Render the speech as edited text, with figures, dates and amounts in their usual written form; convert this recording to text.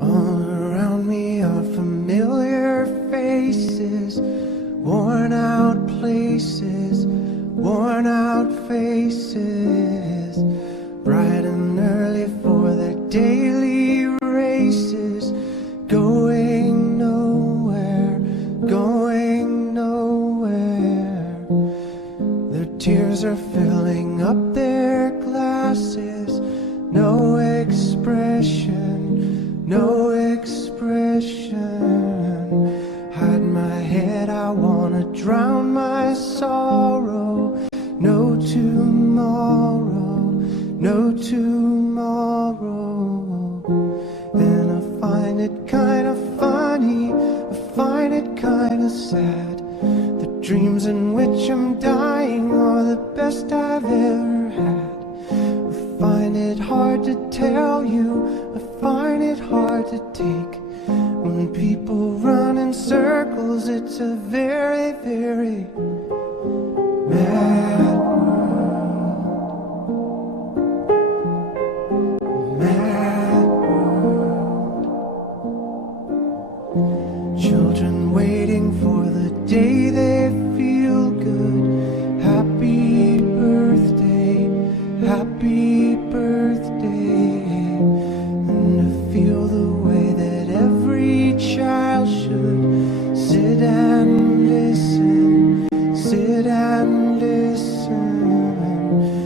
All around me are familiar faces, worn out places, worn out faces, bright and early for their daily races, going nowhere, going nowhere. Their tears are filling up their glasses, no expression, no expression. Hide my head, I wanna drown my sorrow. No tomorrow, no tomorrow. And I find it kinda funny, I find it kinda sad. The dreams in which I'm dying are the best I've ever had. I find it hard to tell you, I find it hard to take. When people run in circles, it's a very, very